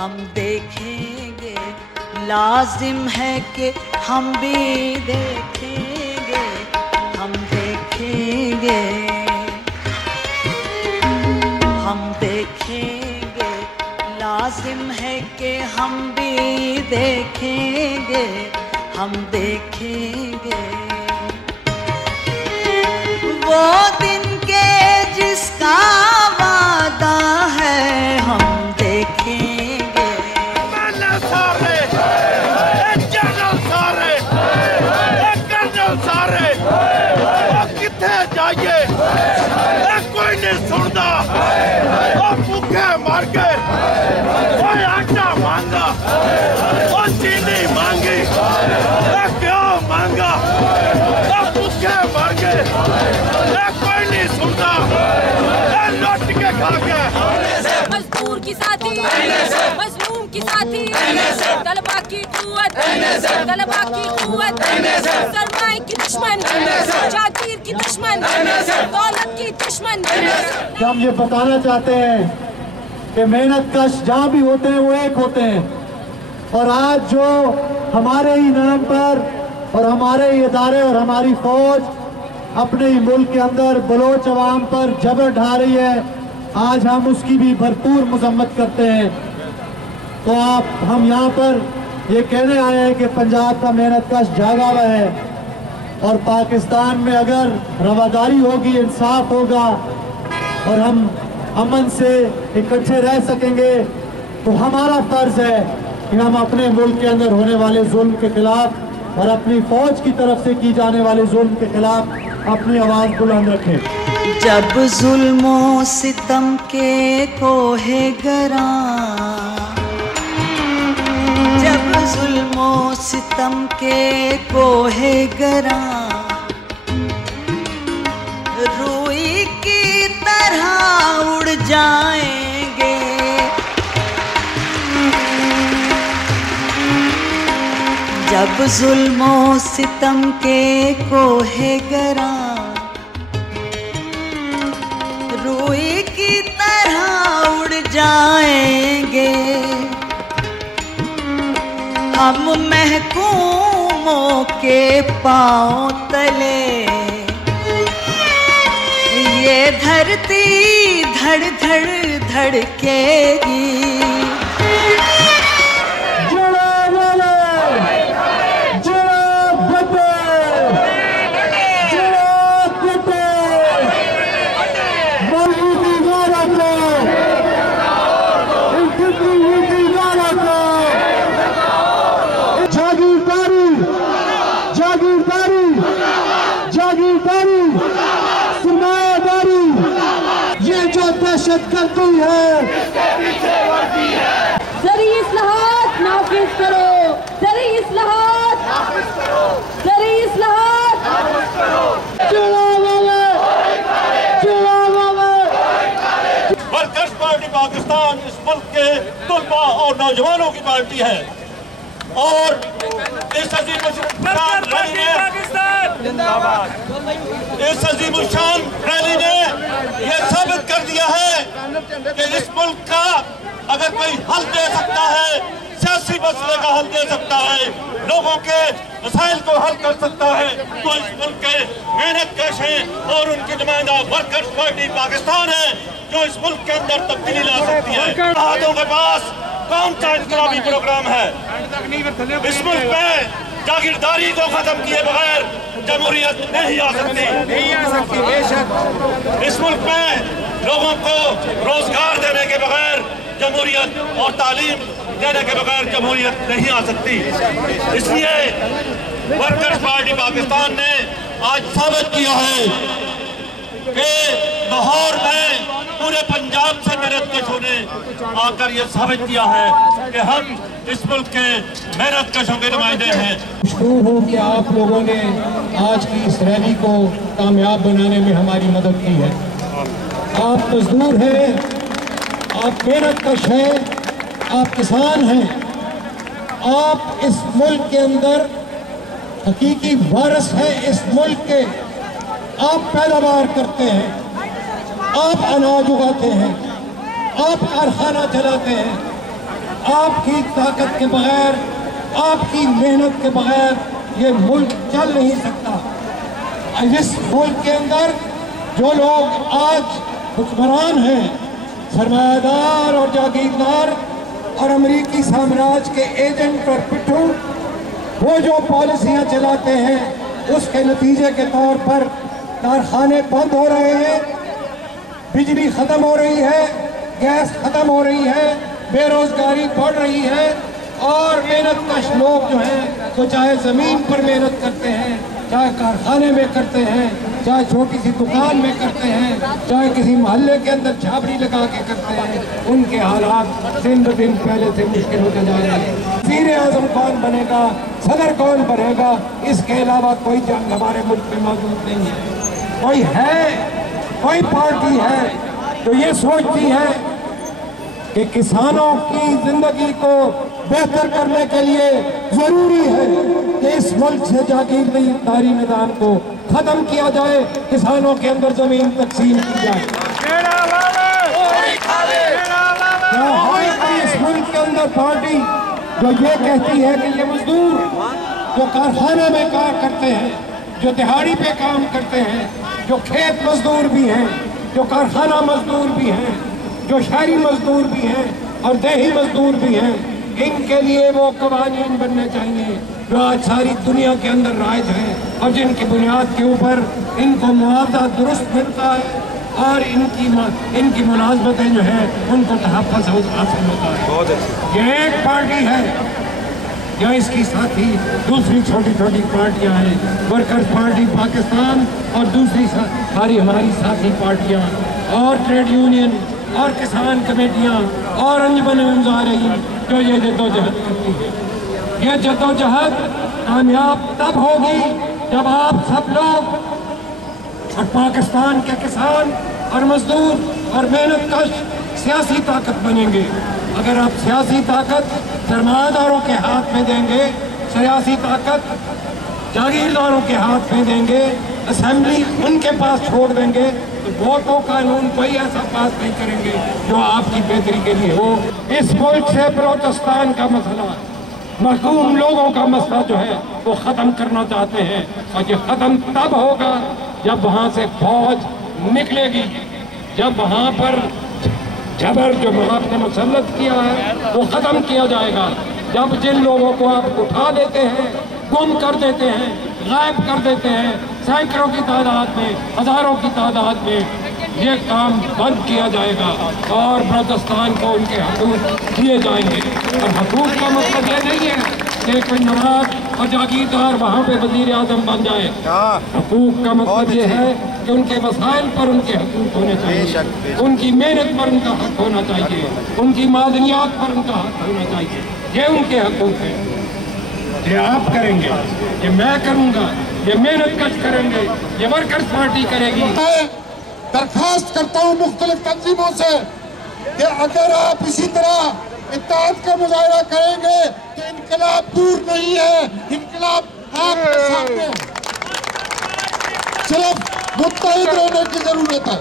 ہم دیکھیں گے، لازم ہے کہ ہم بھی دیکھیں گے، ہم دیکھیں گے، ہم دیکھیں گے، لازم ہے کہ ہم بھی دیکھیں گے، ہم دیکھیں گے وہ دن کے جس کا وعدہ ہے، ہم دیکھیں گے۔ کتنے جائیے کوئی نہیں سنتا، وہ بھوکے مر گئے، کوئی آٹا مانگا، وہ چینی مانگی، کیوں مانگا، وہ بھوکے مر گئے، کوئی نہیں سنتا، لوٹ کے کھا کے۔ مزدور کی ساتھی، مظلوم کی ساتھی، طلبا کی قوت، طلبا کی قوت، سرمائے کی دشمن، جاگیر کی دشمن، دولت کی دشمن۔ ہم یہ بتانا چاہتے ہیں کہ محنت کش جہاں بھی ہوتے ہیں وہ ایک ہوتے ہیں، اور آج جو ہمارے ہی نام پر اور ہمارے ہی ادارے اور ہماری فوج اپنے ہی ملک کے اندر بلوچ عوام پر جبر ڈھا رہی ہے، آج ہم اس کی بھی بھرپور مذمت کرتے ہیں۔ تو ہم یہاں پر یہ کہنے آئے ہیں کہ پنجاب کا محنت کش جاگا ہوا ہے، اور پاکستان میں اگر رواداری ہوگی، انصاف ہوگا اور ہم امن سے اکٹھے رہ سکیں گے، تو ہمارا فرض ہے کہ ہم اپنے ملک کے اندر ہونے والے ظلم کے خلاف اور اپنی فوج کی طرف سے کی جانے والے ظلم کے خلاف اپنی آواز بلند رکھیں۔ جب ظلم و ستم کے کوہ گراں، جب ظلم و ستم کے کوہ گراں روئی کی طرح اڑ جائیں گے، جب ظلم و ستم کے کوہ گراں روئی کی طرح اڑ جائیں گے، ہم محکوموں کے پاؤں تلے یہ دھرتی دھڑ دھڑ دھڑکے گی۔ دہشت گردی ہے، زرعی اصلاحات نافذ کرو، زرعی اصلاحات نافذ کرو، زرعی اصلاحات نافذ کرو۔ ورکرز پارٹی پاکستان اس ملک کے طلباء اور نوجوانوں کی پارٹی ہے، اور اس عظیم الشان ریلی نے یہ ثابت کر دیا ہے کہ اس ملک کا اگر کوئی حل دے سکتا ہے، سیاسی مسئلے کا حل دے سکتا ہے، لوگوں کے مسائل کو حل کر سکتا ہے، تو اس ملک کے محنت کش ہیں اور ان کی نمائندہ ورکرز پارٹی پاکستان ہے جو اس ملک کے اندر تبدیلی لا سکتی ہے۔ ہاتھوں کے پاس کون سا انقلابی پروگرام ہے؟ اس ملک میں جاگیرداری کو ختم کیے بغیر جمہوریت نہیں آ سکتی۔ اس ملک میں لوگوں کو روزگار دینے کے بغیر جمہوریت اور تعلیم دینے کے بغیر جمہوریت نہیں آ سکتی۔ اس لیے ورکرز پارٹی پاکستان نے آج ثابت کیا ہے کہ لاہور میں پورے پنجاب سے محنت کشوں نے آ کر یہ ثابت کیا ہے کہ ہم اس ملک کے محنت کشوں کے نمائندے ہیں۔ مشکور ہوں کہ آپ لوگوں نے آج کی اس ریلی کو کامیاب بنانے میں ہماری مدد کی ہے۔ آپ مزدور ہیں، آپ محنت کش ہیں، آپ کسان ہیں، آپ اس ملک کے اندر حقیقی وارث ہیں اس ملک کے۔ آپ پیداوار کرتے ہیں، آپ اناج اگاتے ہیں، آپ کارخانہ چلاتے ہیں، آپ کی طاقت کے بغیر، آپ کی محنت کے بغیر یہ ملک چل نہیں سکتا۔ اس ملک کے اندر جو لوگ آج حکمران ہیں، سرمایہ دار اور جاگیردار اور امریکی سامراج کے ایجنٹ اور پٹھو، وہ جو پالیسیاں چلاتے ہیں اس کے نتیجے کے طور پر کارخانے بند ہو رہے ہیں، بجلی ختم ہو رہی ہے، گیس ختم ہو رہی ہے، بے روزگاری بڑھ رہی ہے، اور محنت کش لوگ جو ہیں تو چاہے زمین پر محنت کرتے ہیں، چاہے کارخانے میں کرتے ہیں، چاہے چھوٹی سی دکان میں کرتے ہیں، چاہے کسی محلے کے اندر چھاپڑی لگا کے کرتے ہیں، ان کے حالات دن بہ دن پہلے سے مشکل ہوتے جا رہے ہیں۔ وزیر اعظم کون بنے گا، صدر کون بنے گا، اس کے علاوہ کوئی جنگ ہمارے ملک میں موجود نہیں ہے۔ کوئی پارٹی ہے تو یہ سوچتی ہے کہ کسانوں کی زندگی کو بہتر کرنے کے لیے ضروری ہے کہ اس ملک سے جاگیرداری نظام کو ختم کیا جائے، کسانوں کے اندر زمین تقسیم کی جائے۔ کیا ہے کہ اس ملک کے اندر پارٹی جو یہ کہتی ہے کہ یہ مزدور جو کارخانے میں کام کرتے ہیں، جو دہاڑی پہ کام کرتے ہیں، جو کھیت مزدور بھی ہیں، جو کارخانہ مزدور بھی ہیں، جو شہری مزدور بھی ہیں اور دیہی مزدور بھی ہیں، ان کے لیے وہ قوانین بننے چاہیے جو آج ساری دنیا کے اندر رائج ہیں اور جن کی بنیاد کے اوپر ان کو معاوضہ درست ملتا ہے اور ان کی ملازمتیں جو ہیں ان کو تحفظ حاصل ہوتا ہے۔ یہ ایک پارٹی ہے یا اس کی ساتھی دوسری چھوٹی چھوٹی پارٹیاں ہیں، ورکرز پارٹی پاکستان اور دوسری ساری ہماری ساتھی پارٹیاں اور ٹریڈ یونین اور کسان کمیٹیاں اور انجمن مظاہرین جو یہ جدوجہد کرتی ہے۔ یہ جدوجہد کامیاب تب ہوگی جب آپ سب لوگ اور پاکستان کے کسان اور مزدور اور محنت کش سیاسی طاقت بنیں گے۔ اگر آپ سیاسی طاقت سرمایہ داروں کے ہاتھ میں دیں گے، سیاسی طاقت جاگیرداروں کے ہاتھ میں دیں گے، اسمبلی ان کے پاس چھوڑ دیں گے، تو ووٹ و قانون کوئی ایسا پاس نہیں کریں گے جو آپ کی بہتری کے لیے ہو۔ اس ملک سے بلوچستان کا مسئلہ، محکوم لوگوں کا مسئلہ جو ہے وہ ختم کرنا چاہتے ہیں، اور یہ ختم تب ہوگا جب وہاں سے فوج نکلے گی، جب وہاں پر جبر جو آپ نے مسلط کیا ہے وہ ختم کیا جائے گا، جب جن لوگوں کو آپ اٹھا دیتے ہیں، گم کر دیتے ہیں، غائب کر دیتے ہیں، سینکڑوں کی تعداد میں، ہزاروں کی تعداد میں، یہ کام بند کیا جائے گا اور بلوچستان کو ان کے حقوق دیے جائیں گے۔ اور حقوق کا مطلب یہ نہیں ہے کہ کوئی نواز اور جاگیردار وہاں پہ وزیر اعظم بن جائے۔ حقوق کا مطلب یہ ہے کہ ان کے وسائل پر ان کے حقوق ہونے چاہیے، ان کی محنت پر ان کا حق ہونا چاہیے، ان کی معدنیات پر ان کا حق ہونا چاہیے، یہ ان کے حقوق ہیں۔ یہ آپ کریں گے، یہ میں کروں گا، یہ محنت کش کریں گے، یہ ورکرز پارٹی کرے گی۔ درخواست کرتا ہوں مختلف تنظیموں سے کہ اگر آپ اسی طرح اتحاد کا مظاہرہ کریں گے تو انقلاب دور نہیں ہے، انقلاب آپ کے سامنے صرف متحد رہنے کی ضرورت ہے۔